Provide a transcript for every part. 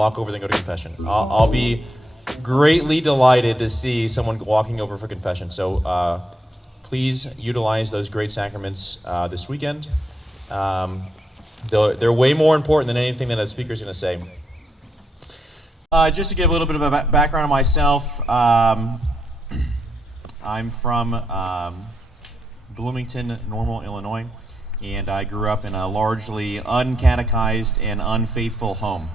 walk over than go to confession. I'll be greatly delighted to see someone walking over for confession. So please utilize those great sacraments this weekend. They're way more important than anything that a speaker's going to say. Just to give a little bit of a background on myself, I'm from Bloomington, Normal, Illinois, and I grew up in a largely uncatechized and unfaithful home.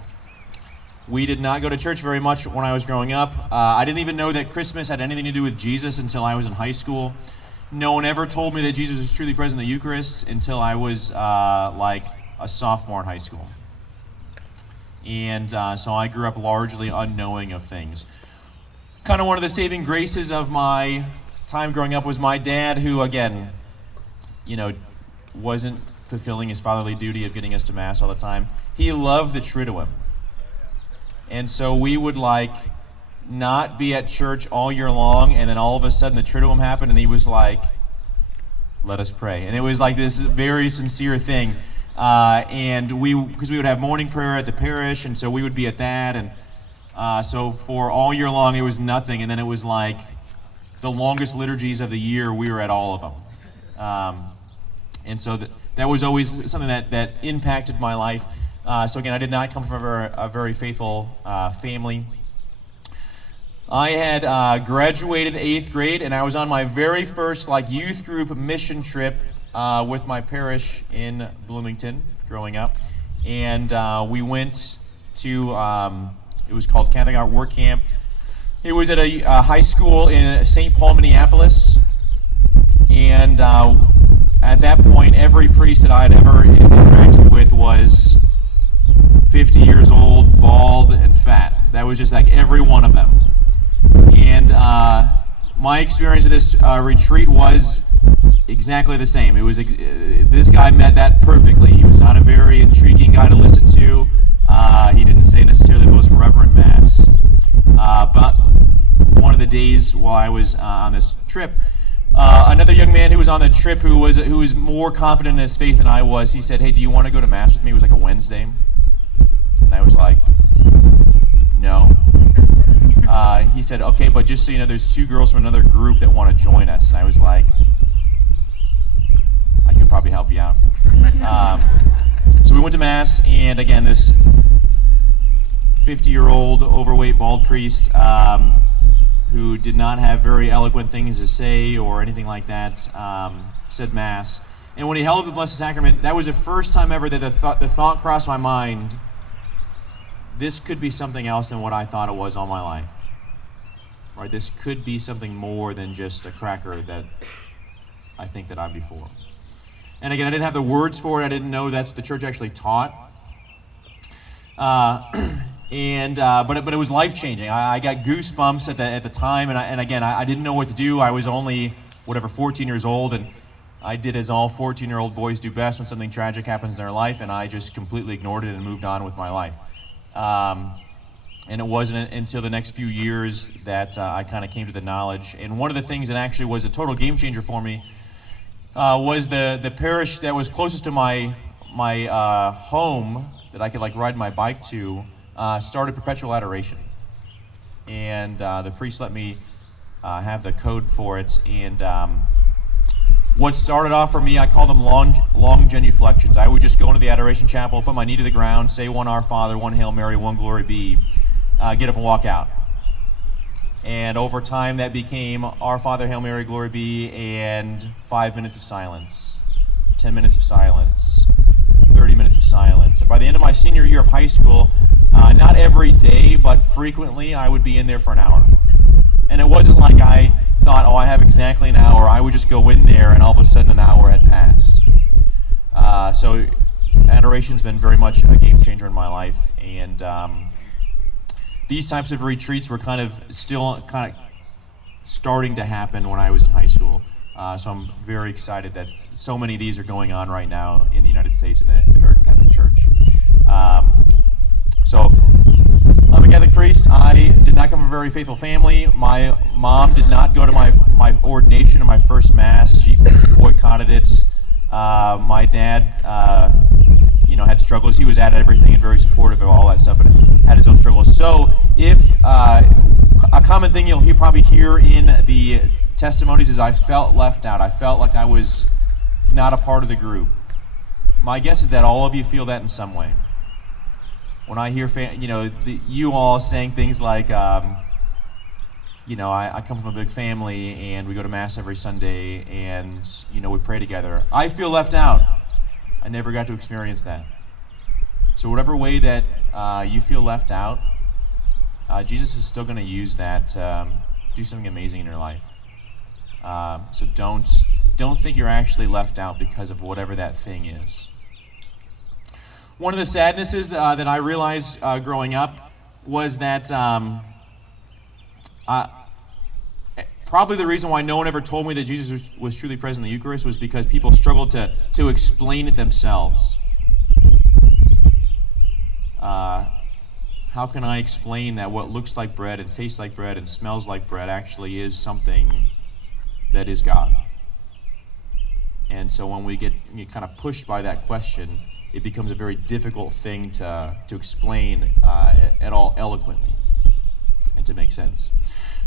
We did not go to church very much when I was growing up. I didn't even know that Christmas had anything to do with Jesus until I was in high school. No one ever told me that Jesus was truly present in the Eucharist until I was like a sophomore in high school. And so I grew up largely unknowing of things. Kind of one of the saving graces of my time growing up was my dad, who, again, wasn't fulfilling his fatherly duty of getting us to Mass all the time. He loved the Triduum. And so we would not be at church all year long, and then all of a sudden the Triduum happened, and he was like, let us pray. And it was like this very sincere thing. And because we would have morning prayer at the parish, and so we would be at that, and so for all year long it was nothing, and then it was like the longest liturgies of the year, we were at all of them. And so that was always something that impacted my life. So again, I did not come from a very faithful family. I had graduated 8th grade, and I was on my very first youth group mission trip with my parish in Bloomington growing up. And we went to, it was called Catholic Art Work Camp. It was at a high school in St. Paul, Minneapolis. And at that point, every priest that I had ever interacted with was 50 years old, bald, and fat. That was just every one of them. And my experience of this retreat was exactly the same. It was this guy met that perfectly. He was not a very intriguing guy to listen to. He didn't say necessarily the most reverent Mass. But one of the days while I was on this trip, another young man who was on the trip who was more confident in his faith than I was, he said, "Hey, do you want to go to Mass with me?" It was a Wednesday. And I was like, "No." He said, "Okay, but just so you know, there's 2 girls from another group that want to join us." And I was like, "I could probably help you out." So we went to Mass, and again, this 50-year-old overweight bald priest who did not have very eloquent things to say or anything like that said Mass. And when he held up the Blessed Sacrament, that was the first time ever that the thought crossed my mind, this could be something else than what I thought it was all my life. Right? This could be something more than just a cracker that I think that I'm before. And again, I didn't have the words for it. I didn't know that's what the church actually taught. But it was life-changing. I got goosebumps at the time, and again, I didn't know what to do. I was only 14 years old, and I did as all 14-year-old boys do best when something tragic happens in their life, and I just completely ignored it and moved on with my life. And it wasn't until the next few years that I kind of came to the knowledge. And one of the things that actually was a total game changer for me was the parish that was closest to my home that I could ride my bike to started perpetual adoration. And the priest let me have the code for it. And what started off for me, I call them long genuflections. I would just go into the adoration chapel, put my knee to the ground, say one Our Father, one Hail Mary, one Glory Be, get up and walk out. And over time that became Our Father, Hail Mary, Glory Be, and 5 minutes of silence, 10 minutes of silence, 30 minutes of silence. And by the end of my senior year of high school, not every day, but frequently, I would be in there for an hour. And it wasn't like I thought, I have exactly an hour. I would just go in there, and all of a sudden an hour had passed. So adoration's been very much a game changer in my life. And these types of retreats were still starting to happen when I was in high school. So I'm very excited that so many of these are going on right now in the United States and the American Catholic Church. So I'm a Catholic priest. I did not come from a very faithful family. My mom did not go to my ordination or my first Mass. She boycotted it. My dad had struggles. He was at everything and very supportive of all that stuff, and had his own struggles. So if a common thing you'll probably hear in the testimonies is, I felt left out. I felt like I was not a part of the group. My guess is that all of you feel that in some way. When I hear, you all saying things like, I come from a big family, and we go to Mass every Sunday, and, we pray together. I feel left out. I never got to experience that. So whatever way that you feel left out, Jesus is still going to use that to do something amazing in your life. So don't think you're actually left out because of whatever that thing is. One of the sadnesses that I realized growing up was that probably the reason why no one ever told me that Jesus was truly present in the Eucharist was because people struggled to explain it themselves. How can I explain that what looks like bread and tastes like bread and smells like bread actually is something that is God? And so when we get kind of pushed by that question, it becomes a very difficult thing to explain at all eloquently and to make sense.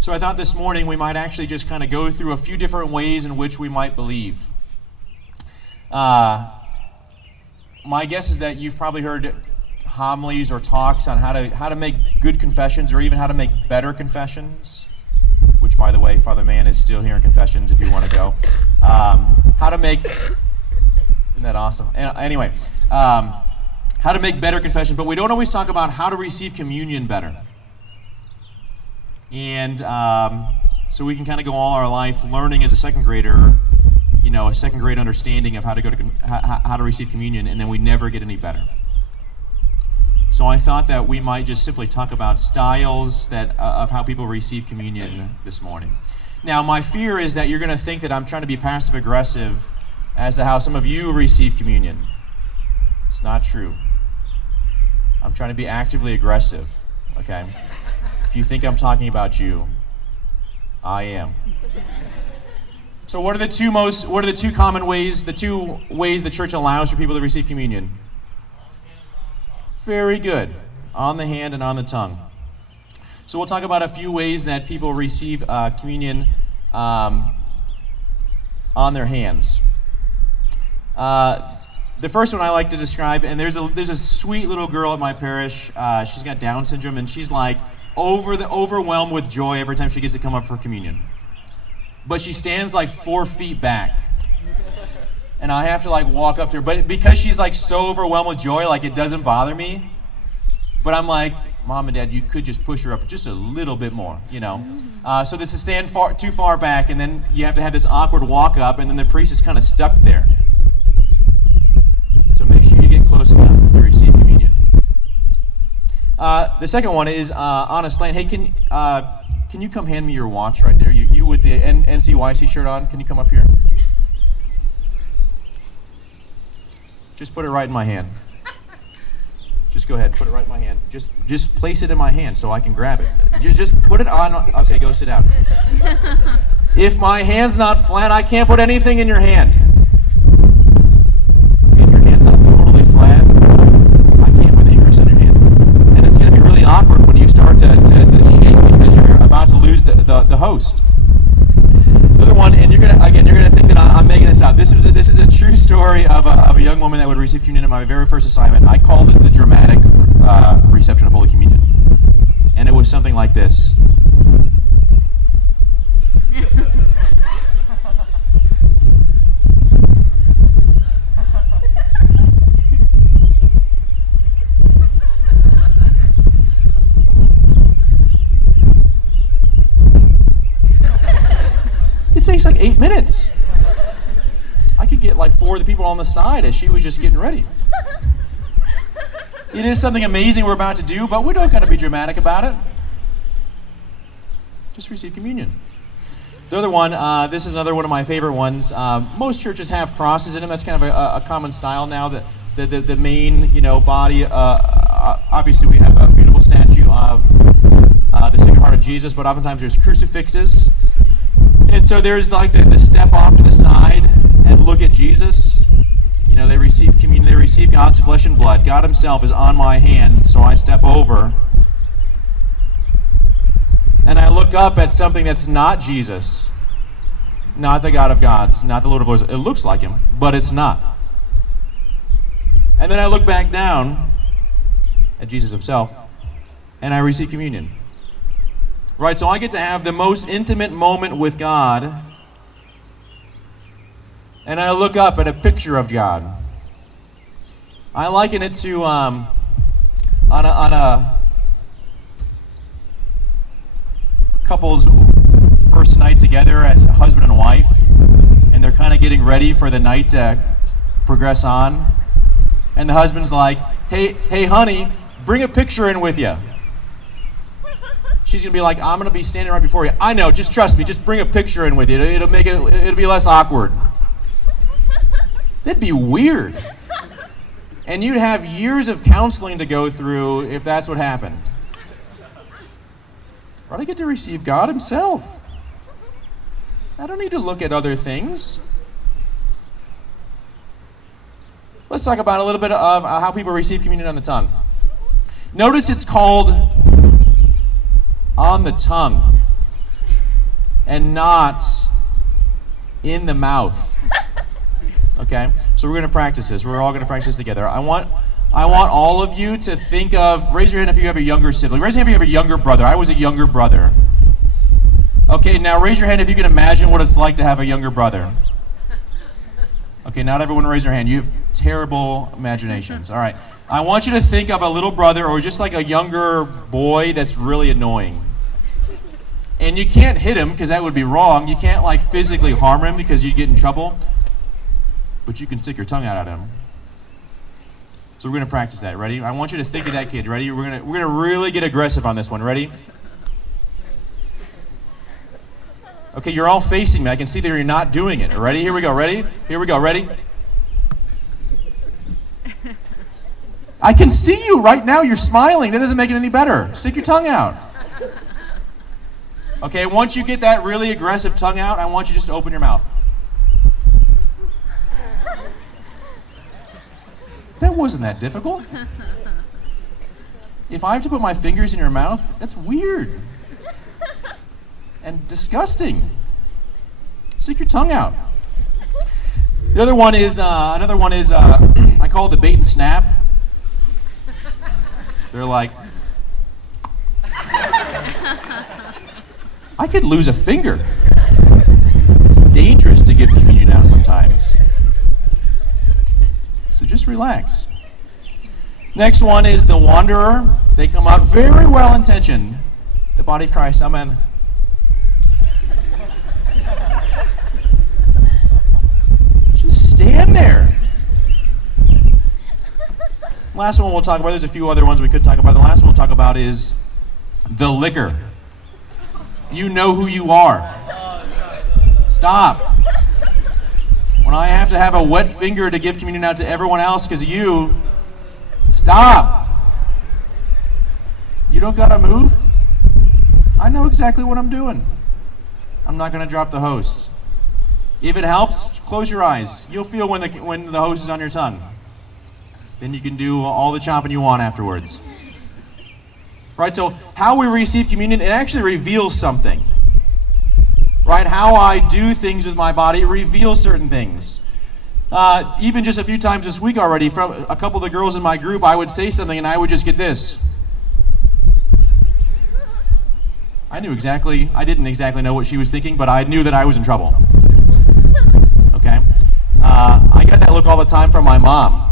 So I thought this morning we might actually just kind of go through a few different ways in which we might believe. My guess is that you've probably heard homilies or talks on how to make good confessions, or even how to make better confessions, which, by the way, Father Mann is still here in confessions if you want to go. How to make, isn't that awesome? Anyway, how to make better confessions, but we don't always talk about how to receive communion better. And so we can kind of go all our life learning as a second grader, a second grade understanding of how to receive communion, and then we never get any better. So I thought that we might just simply talk about styles of how people receive communion this morning. Now, my fear is that you're going to think that I'm trying to be passive-aggressive as to how some of you receive communion. It's not true. I'm trying to be actively aggressive, okay? If you think I'm talking about you, I am. So what are the two common ways, the two ways the church allows for people to receive communion? Very good. On the hand and on the tongue. So we'll talk about a few ways that people receive communion on their hands. The first one I like to describe, and there's a sweet little girl at my parish. She's got Down syndrome, and she's like overwhelmed with joy every time she gets to come up for communion. But she stands like 4 feet back. And I have to walk up to her. But because she's so overwhelmed with joy, it doesn't bother me. But I'm like, Mom and Dad, you could just push her up just a little bit more, So this is stand too far back, and then you have to have this awkward walk up, and then the priest is kind of stuck there. So make sure you get close enough to receive communion. The second one is on a slant. Hey, can you come hand me your watch right there? You with the NCYC shirt on, can you come up here? Just put it right in my hand. Just go ahead, put it right in my hand. Just place it in my hand so I can grab it. Just put it on. Okay, go sit down. If my hand's not flat, I can't put anything in your hand. If your hand's not totally flat, I can't put the Eucharist in your hand. And it's going to be really awkward when you start to shake because you're about to lose the host. The other one, and you're gonna think that I'm making this up. This is a true story of a young woman that would receive communion at my very first assignment. I called it the dramatic reception of Holy Communion, and it was something like this. It takes 8 minutes. I could get 4 of the people on the side as she was just getting ready. It is something amazing we're about to do, but we don't got to be dramatic about it. Just receive communion. The other one, this is another one of my favorite ones. Most churches have crosses in them. That's kind of a common style now. The main, body. Obviously, we have a beautiful statue of the Sacred Heart of Jesus, but oftentimes there's crucifixes. And so there's the step off to the side and look at Jesus. they receive communion, they receive God's flesh and blood. God himself is on my hand, so I step over. And I look up at something that's not Jesus, not the God of gods, not the Lord of lords. It looks like him, but it's not. And then I look back down at Jesus himself, and I receive communion. Right, so I get to have the most intimate moment with God, and I look up at a picture of God. I liken it to on a couple's first night together as a husband and wife, and they're kind of getting ready for the night to progress on. And the husband's like, hey, honey, bring a picture in with you. She's gonna be like, I'm gonna be standing right before you. I know, just trust me, just bring a picture in with you. It'll be less awkward. That'd be weird. And you'd have years of counseling to go through if that's what happened. But I get to receive God himself. I don't need to look at other things. Let's talk about a little bit of how people receive communion on the tongue. Notice it's called on the tongue and not in the mouth. Okay? So we're going to practice this. We're all going to practice this together. I want all of you to think of, raise your hand if you have a younger sibling. Raise your hand if you have a younger brother. I was a younger brother. Okay, now raise your hand if you can imagine what it's like to have a younger brother. Okay, not everyone raise their hand. You have terrible imaginations. All right. I want you to think of a little brother or just like a younger boy that's really annoying. And you can't hit him because that would be wrong. You can't like physically harm him because you'd get in trouble. But you can stick your tongue out at him. So we're going to practice that. Ready? I want you to think of that kid. Ready? We're going to really get aggressive on this one. Ready? Okay, you're all facing me. I can see that you're not doing it. Ready? Here we go. Ready? Here we go. Ready? I can see you right now. You're smiling. That doesn't make it any better. Stick your tongue out. Okay, once you get that really aggressive tongue out, I want you just to open your mouth. That wasn't that difficult. If I have to put my fingers in your mouth, that's weird and disgusting. Stick your tongue out. The other one is, I call it the bait and snap. They're like, I could lose a finger. It's dangerous to give communion out sometimes. So just relax. Next one is the wanderer. They come out very well intentioned. The body of Christ, amen. Just stand there. Last one we'll talk about, there's a few other ones we could talk about. The last one we'll talk about is the liquor. You know who you are. Stop. When I have to have a wet finger to give communion out to everyone else because of you, stop. You don't gotta move. I know exactly what I'm doing. I'm not gonna drop the host. If it helps, close your eyes. You'll feel when the host is on your tongue. Then you can do all the chomping you want afterwards. Right, so how we receive communion, it actually reveals something. Right, how I do things with my body, it reveals certain things. Even just a few times this week already, from a couple of the girls in my group, I would say something and I would just get this. I didn't exactly know what she was thinking, but I knew that I was in trouble. Okay? I got that look all the time from my mom.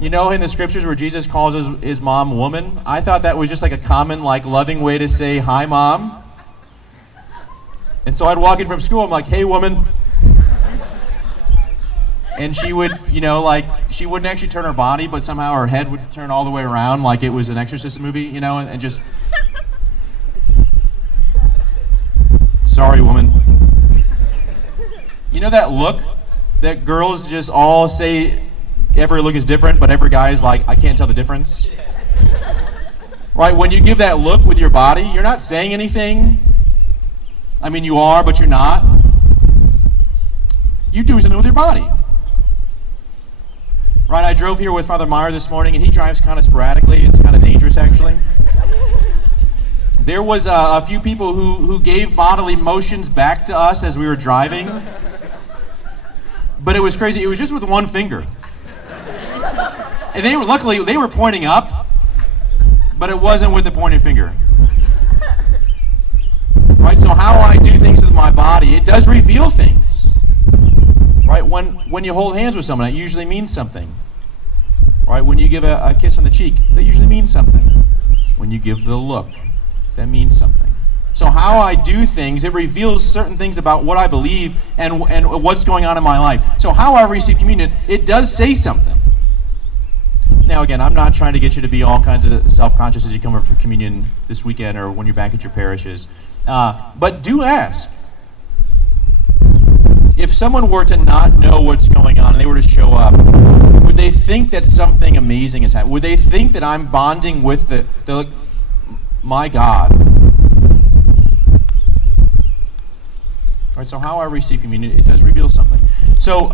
You know, in the scriptures where Jesus calls his mom woman, I thought that was just like a common, like, loving way to say, hi, mom. And so I'd walk in from school, I'm like, hey, woman. And she would, she wouldn't actually turn her body, but somehow her head would turn all the way around like it was an Exorcist movie, and just, sorry, woman. You know that look that girls just all say, every look is different, but every guy is like, I can't tell the difference. Right, when you give that look with your body, you're not saying anything. I mean, you are, but you're not. You're doing something with your body. Right, I drove here with Father Meyer this morning, and he drives kind of sporadically. It's kind of dangerous, actually. There was a few people who gave bodily motions back to us as we were driving. But it was crazy. It was just with one finger. And luckily, they were pointing up, but it wasn't with the pointed finger. Right, so how I do things with my body, it does reveal things. Right, when you hold hands with someone, that usually means something. Right, when you give a kiss on the cheek, that usually means something. When you give the look, that means something. So how I do things, it reveals certain things about what I believe and what's going on in my life. So how I receive communion, it does say something. Now again, I'm not trying to get you to be all kinds of self-conscious as you come over for communion this weekend or when you're back at your parishes. But do ask. If someone were to not know what's going on and they were to show up, would they think that something amazing has happened? Would they think that I'm bonding with my God? All right, so how I receive communion, it does reveal something. So,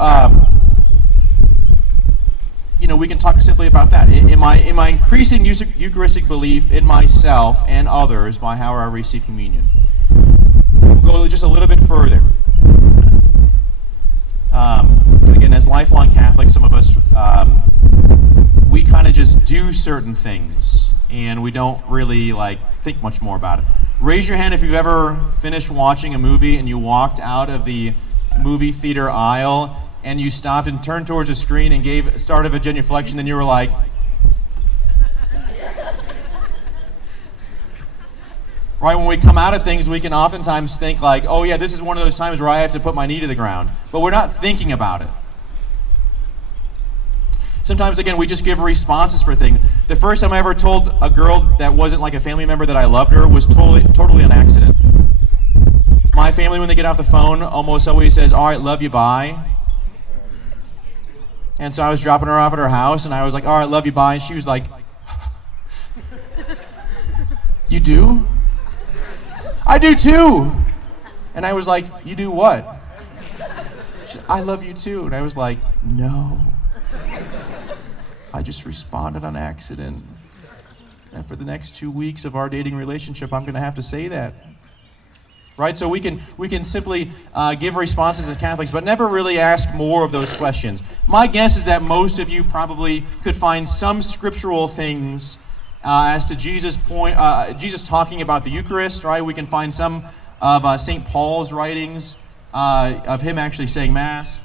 we can talk simply about that. Am I increasing Eucharistic belief in myself and others by how I receive communion? We'll go just a little bit further. Again, as lifelong Catholics, some of us, we kind of just do certain things, and we don't really think much more about it. Raise your hand if you've ever finished watching a movie and you walked out of the movie theater aisle and you stopped and turned towards the screen and gave start of a genuflection, then you were like, right, when we come out of things, we can oftentimes think oh yeah, this is one of those times where I have to put my knee to the ground. But we're not thinking about it. Sometimes, again, we just give responses for things. The first time I ever told a girl that wasn't a family member that I loved her was totally an accident. My family, when they get off the phone, almost always says, all right, love you, bye. And so I was dropping her off at her house, and I was like, all right, love you, bye. And she was like, you do? I do too. And I was like, you do what? She said, I love you too. And I was like, no. I just responded on accident. And for the next 2 weeks of our dating relationship, I'm going to have to say that. Right? So we can simply give responses as Catholics, but never really ask more of those questions. My guess is that most of you probably could find some scriptural things as to Jesus' point, Jesus talking about the Eucharist, right? We can find some of St. Paul's writings of him actually saying Mass.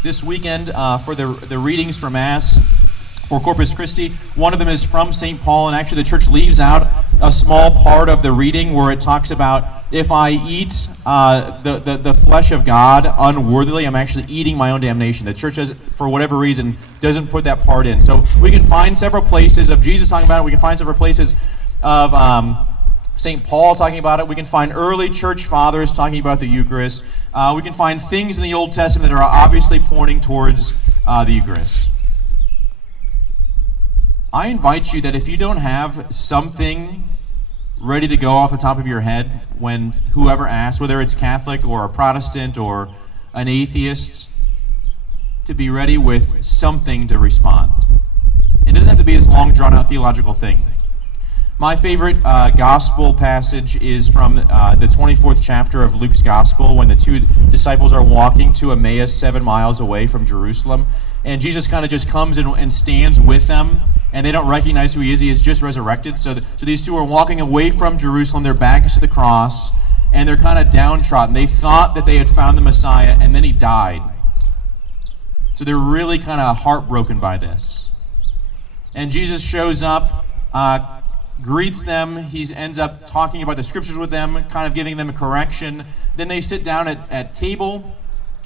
This weekend, for the readings for Mass for Corpus Christi, one of them is from St. Paul, and actually the church leaves out a small part of the reading where it talks about if I eat the flesh of God unworthily, I'm actually eating my own damnation. The church, for whatever reason, doesn't put that part in. So we can find several places of Jesus talking about it. We can find several places of St. Paul talking about it. We can find early church fathers talking about the Eucharist. We can find things in the Old Testament that are obviously pointing towards the Eucharist. I invite you that if you don't have something ready to go off the top of your head when whoever asks, whether it's Catholic or a Protestant or an atheist, to be ready with something to respond. It doesn't have to be this long, drawn-out theological thing. My favorite gospel passage is from the 24th chapter of Luke's gospel, when the two disciples are walking to Emmaus 7 miles away from Jerusalem, and Jesus kind of just comes and stands with them, and they don't recognize who he is. He is just resurrected. So these two are walking away from Jerusalem, their backs to the cross, and they're kind of downtrodden. They thought that they had found the Messiah, and then he died. So they're really kind of heartbroken by this. And Jesus shows up, greets them. He ends up talking about the scriptures with them, kind of giving them a correction. Then they sit down at table,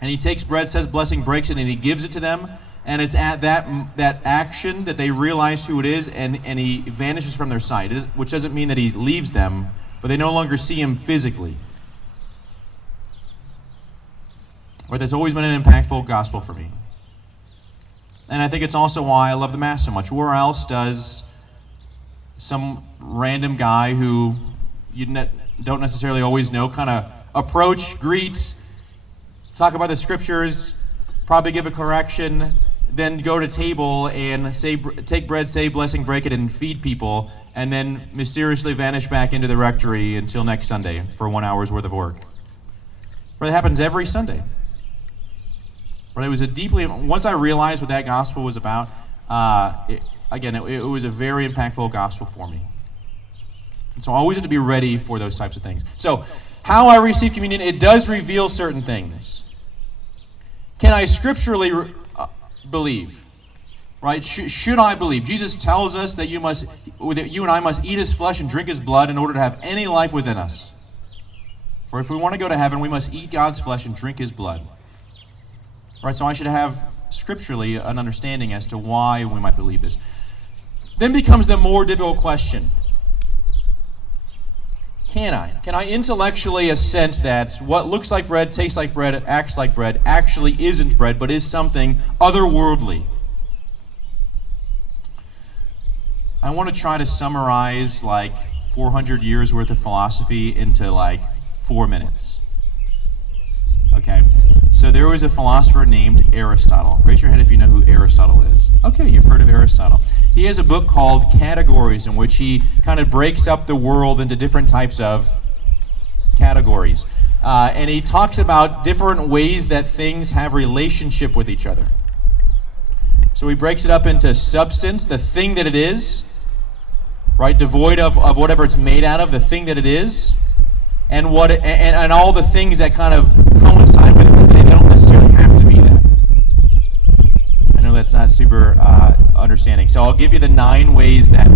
and he takes bread, says blessing, breaks it, and he gives it to them. And it's at that action that they realize who it is, and he vanishes from their sight, which doesn't mean that he leaves them, but they no longer see him physically. But that's always been an impactful gospel for me. And I think it's also why I love the Mass so much. Where else does some random guy who you don't necessarily always know kind of approach, greet, talk about the scriptures, probably give a correction, then go to table and take bread, say blessing, break it, and feed people, and then mysteriously vanish back into the rectory until next Sunday for 1 hour's worth of work. But it happens every Sunday. But it was once I realized what that gospel was about, it was a very impactful gospel for me. And so I always have to be ready for those types of things. So, how I receive communion, it does reveal certain things. Can I scripturally believe? Right? Should I believe? Jesus tells us that you and I must eat his flesh and drink his blood in order to have any life within us. For if we want to go to heaven, we must eat God's flesh and drink his blood. Right? So I should have scripturally an understanding as to why we might believe this. Then becomes the more difficult question. Can I intellectually assent that what looks like bread, tastes like bread, acts like bread, actually isn't bread, but is something otherworldly? I want to try to summarize like 400 years worth of philosophy into like 4 minutes. Okay, so there was a philosopher named Aristotle. Raise your hand if you know who Aristotle is. Okay, you've heard of Aristotle. He has a book called Categories, in which he kind of breaks up the world into different types of categories. And he talks about different ways that things have relationship with each other. So he breaks it up into substance, the thing that it is, right, devoid of whatever it's made out of, the thing that it is, and all the things that kind of coincide with it. They don't necessarily have to be that. I know that's not super understanding. So I'll give you the 9 ways that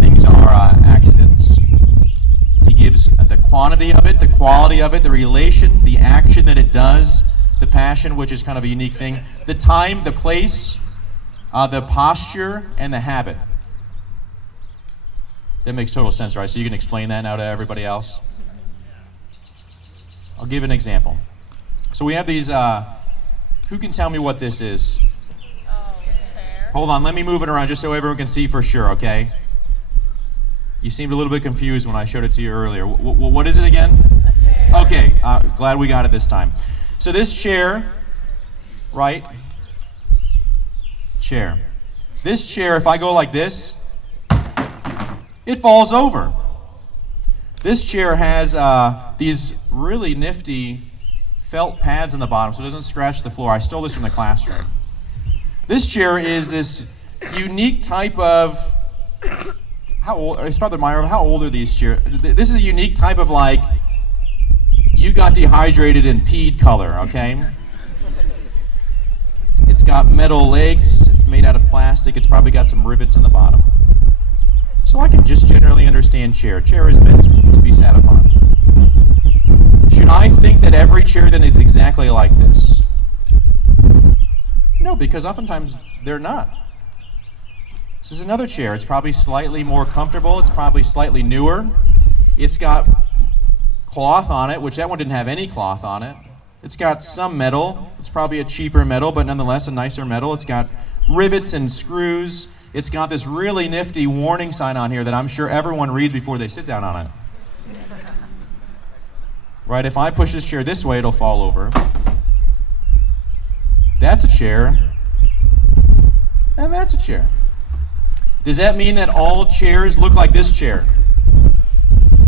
things are accidents. He gives the quantity of it, the quality of it, the relation, the action that it does, the passion, which is kind of a unique thing, the time, the place, the posture, and the habit. That makes total sense, right? So you can explain that now to everybody else? I'll give an example. So we have these, who can tell me what this is? Hold on, let me move it around just so everyone can see for sure, okay? You seemed a little bit confused when I showed it to you earlier. What is it again? Okay, glad we got it this time. So this chair, right? Chair. This chair, if I go like this, it falls over. This chair has these really nifty felt pads on the bottom so it doesn't scratch the floor. I stole this from the classroom. This chair is this unique type of, Father Meyer, how old are these chairs? This is a unique type of like, you got dehydrated and peed color, okay? It's got metal legs, it's made out of plastic, it's probably got some rivets on the bottom. So I can just generally understand chair. Chair is meant to be sat upon. Should I think that every chair then is exactly like this? No, because oftentimes they're not. This is another chair. It's probably slightly more comfortable. It's probably slightly newer. It's got cloth on it, which that one didn't have any cloth on it. It's got some metal. It's probably a cheaper metal, but nonetheless a nicer metal. It's got rivets and screws. It's got this really nifty warning sign on here that I'm sure everyone reads before they sit down on it. Right, if I push this chair this way, it'll fall over. That's a chair. And that's a chair. Does that mean that all chairs look like this chair?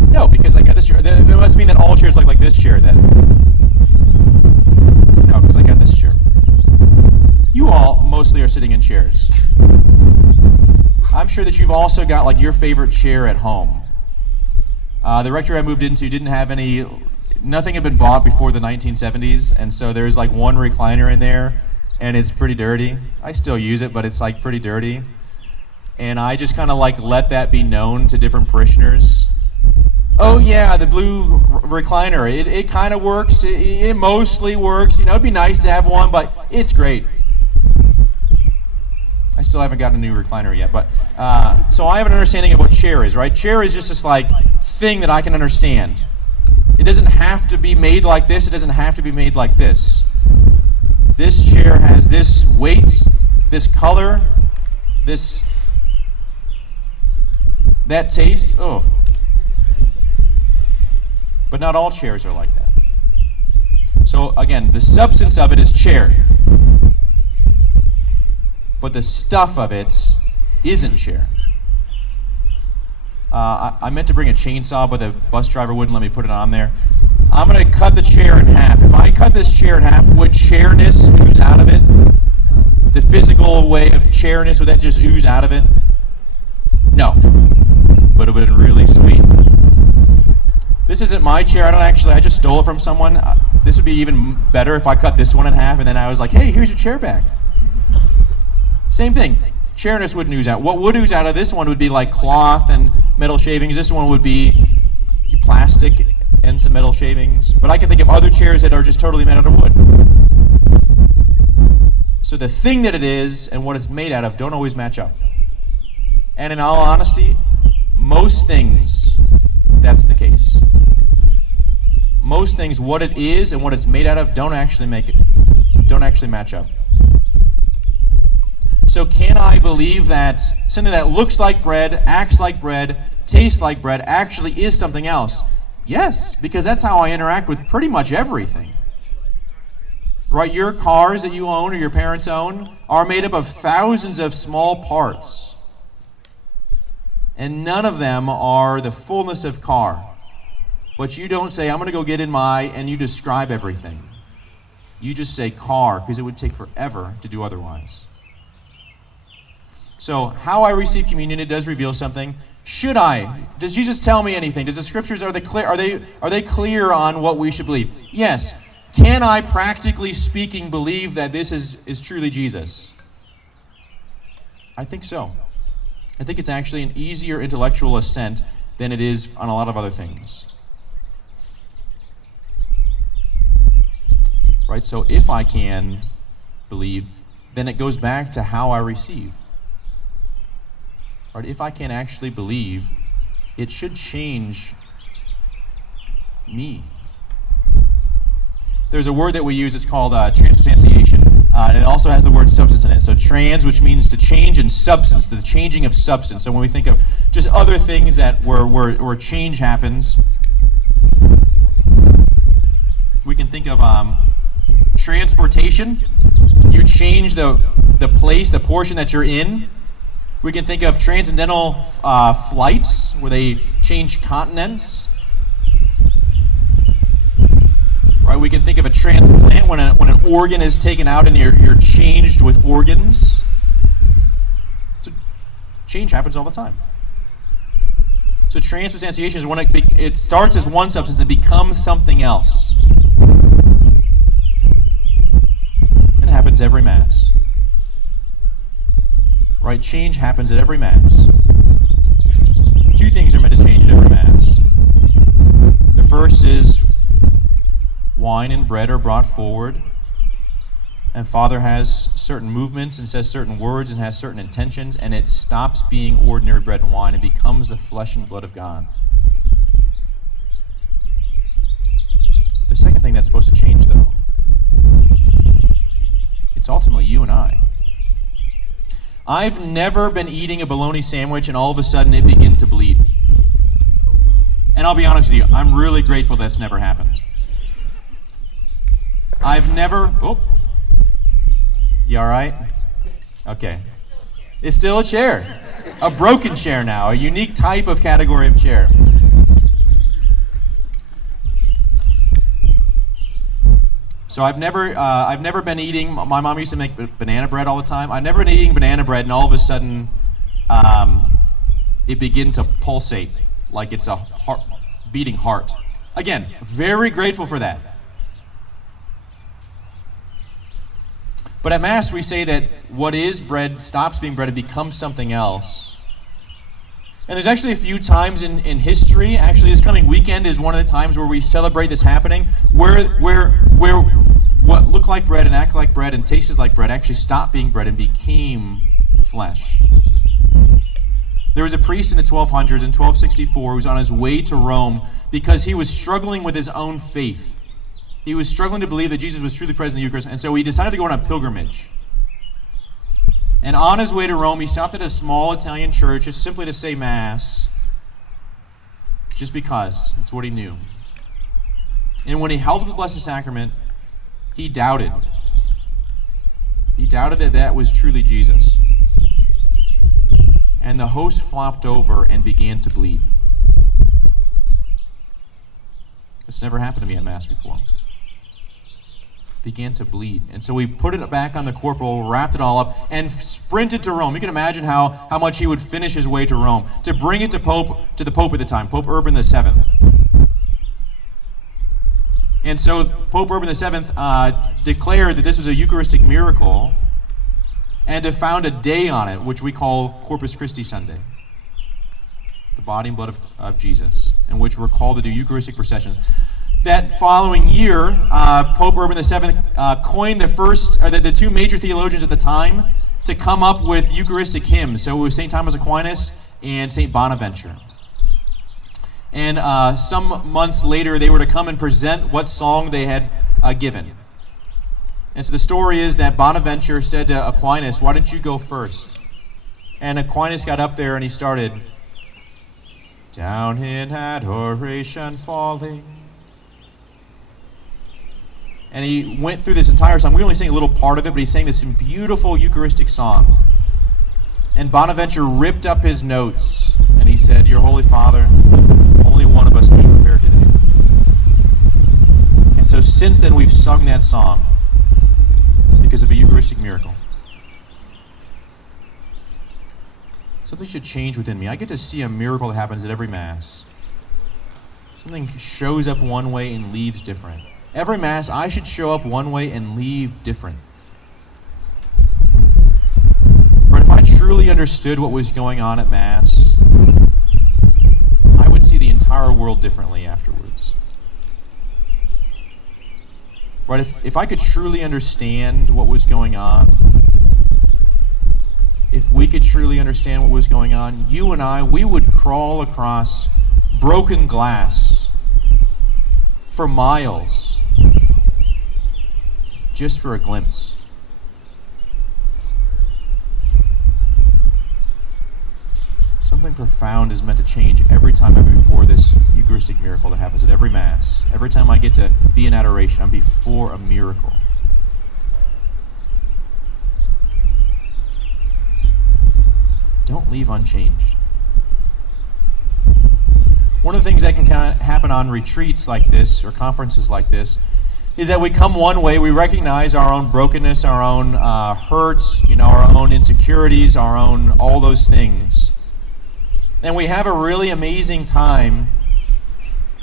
No, because I got this chair. That must mean that all chairs look like this chair then. No, because I got this chair. You all mostly are sitting in chairs. I'm sure that you've also got like your favorite chair at home. The rectory I moved into didn't have nothing had been bought before the 1970s, and so there's like one recliner in there, and it's pretty dirty. I still use it, but it's like pretty dirty. And I just kind of like let that be known to different parishioners. Oh yeah, the blue recliner, it kind of works, it mostly works. You know, it'd be nice to have one, but it's great. I still haven't gotten a new recliner yet, but so I have an understanding of what chair is, right? Chair is just this like thing that I can understand. It doesn't have to be made like this, it doesn't have to be made like this. This chair has this weight, this color, that taste, oh. But not all chairs are like that. So again, the substance of it is chair. but the stuff of it isn't chair. I meant to bring a chainsaw, but the bus driver wouldn't let me put it on there. I'm going to cut the chair in half. If I cut this chair in half, would chairness ooze out of it? The physical way of chairness, would that just ooze out of it? No. But it would have been really sweet. This isn't my chair. I just stole it from someone. This would be even better if I cut this one in half and then I was like, hey, here's your chair back. Same thing. Chairness wouldn't ooze out. What would ooze out of this one would be like cloth and metal shavings. This one would be plastic and some metal shavings. But I can think of other chairs that are just totally made out of wood. So the thing that it is and what it's made out of don't always match up. And in all honesty, most things, that's the case. Most things, what it is and what it's made out of don't actually match up. So can I believe that something that looks like bread, acts like bread, tastes like bread, actually is something else? Yes, because that's how I interact with pretty much everything. Right? Your cars that you own or your parents own are made up of thousands of small parts. And none of them are the fullness of car. But you don't say, I'm going to go get in and you describe everything. You just say car, because it would take forever to do otherwise. So how I receive communion, it does reveal something. Should I? Does Jesus tell me anything? Does the scriptures, are they clear on what we should believe? Yes. Can I, practically speaking, believe that this is truly Jesus? I think so. I think it's actually an easier intellectual assent than it is on a lot of other things. Right? So if I can believe, then it goes back to how I receive. Right? If I can actually believe, it should change me. There's a word that we use, it's called transubstantiation, and it also has the word substance in it. So trans, which means to change, and substance, the changing of substance. So when we think of just other things that where change happens, we can think of transportation. You change the place, the portion that you're in. We can think of transcendental flights, where they change continents. Right? We can think of a transplant when an organ is taken out and you're changed with organs. So change happens all the time. So transubstantiation is when it starts as one substance and becomes something else. And it happens every Mass. Right? Change happens at every Mass. Two things are meant to change at every Mass. The first is wine and bread are brought forward, and Father has certain movements and says certain words and has certain intentions, and it stops being ordinary bread and wine and becomes the flesh and blood of God. The second thing that's supposed to change, though, it's ultimately you and I. I've never been eating a bologna sandwich and all of a sudden it began to bleed. And I'll be honest with you, I'm really grateful that's never happened. I've never, you all right? Okay. It's still a chair. A broken chair now, a unique type of category of chair. So I've never been eating, my mom used to make banana bread all the time. I've never been eating banana bread and all of a sudden it began to pulsate like it's a beating heart. Again, very grateful for that. But at Mass, we say that what is bread stops being bread and becomes something else. And there's actually a few times in history, actually this coming weekend is one of the times where we celebrate this happening, where what looked like bread and acted like bread and tasted like bread actually stopped being bread and became flesh. There was a priest in the 1200s, in 1264, who was on his way to Rome because he was struggling with his own faith. He was struggling to believe that Jesus was truly present in the Eucharist, and so he decided to go on a pilgrimage. And on his way to Rome, he stopped at a small Italian church just simply to say Mass, just because. That's what he knew. And when he held up the Blessed Sacrament, he doubted. He doubted that that was truly Jesus. And the host flopped over and began to bleed. This never happened to me at Mass before. Began to bleed. And so we put it back on the corporal, wrapped it all up, and sprinted to Rome. You can imagine how much he would finish his way to Rome, to bring it to the Pope at the time, Pope Urban VII. And so Pope Urban VII declared that this was a Eucharistic miracle, and to found a day on it, which we call Corpus Christi Sunday, the body and blood of Jesus, in which we're called to do Eucharistic processions. That following year, Pope Urban VII coined the two major theologians at the time to come up with Eucharistic hymns. So it was St. Thomas Aquinas and St. Bonaventure. And some months later, they were to come and present what song they had given. And so the story is that Bonaventure said to Aquinas, "Why don't you go first?" And Aquinas got up there and he started, "Down in adoration falling." And he went through this entire song. We only sang a little part of it, but he sang this beautiful Eucharistic song. And Bonaventure ripped up his notes and he said, "Your Holy Father, only one of us can prepare today." And so since then we've sung that song because of a Eucharistic miracle. Something should change within me. I get to see a miracle that happens at every Mass. Something shows up one way and leaves different. Every Mass, I should show up one way and leave different. Right? If I truly understood what was going on at Mass, I would see the entire world differently afterwards. Right? If I could truly understand what was going on, if we could truly understand what was going on, you and I, we would crawl across broken glass for miles just for a glimpse. Something profound is meant to change every time I'm before this Eucharistic miracle that happens at every Mass. Every time I get to be in adoration, I'm before a miracle. Don't leave unchanged. One of the things that can happen on retreats like this, or conferences like this, is that we come one way, we recognize our own brokenness, our own hurts, our own insecurities, our own all those things. And we have a really amazing time,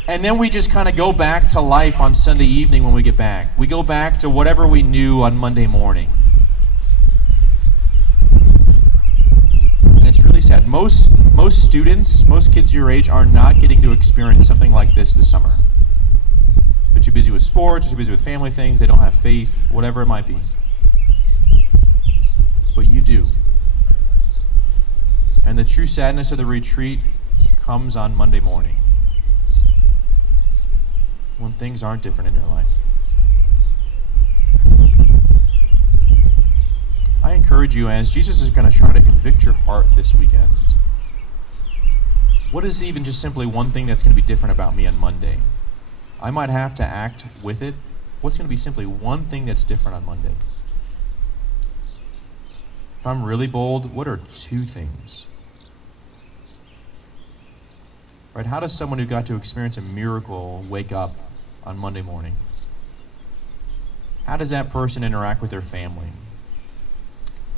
and then we just kind of go back to life on Sunday evening when we get back. We go back to whatever we knew on Monday morning. And it's really sad. Most students, most kids your age are not getting to experience something like this summer. They're too busy with sports, too busy with family things, they don't have faith, whatever it might be. But you do. And the true sadness of the retreat comes on Monday morning, when things aren't different in your life. I encourage you, as Jesus is going to try to convict your heart this weekend, what is even just simply one thing that's going to be different about me on Monday? I might have to act with it. What's going to be simply one thing that's different on Monday? If I'm really bold, what are two things? Right? How does someone who got to experience a miracle wake up on Monday morning? How does that person interact with their family?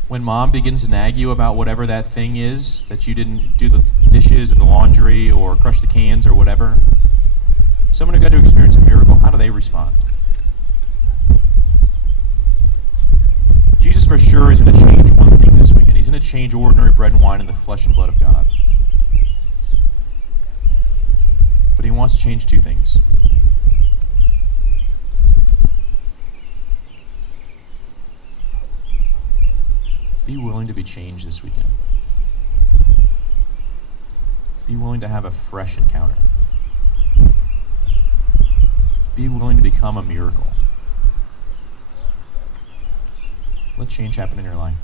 When mom begins to nag you about whatever that thing is, that you didn't do the dishes or the laundry or crush the cans or whatever, someone who got to experience a miracle, how do they respond? Jesus for sure is going to change one thing this weekend. He's going to change ordinary bread and wine in the flesh and blood of God. But he wants to change two things. Be willing to be changed this weekend. Be willing to have a fresh encounter. Be willing to become a miracle. Let change happen in your life.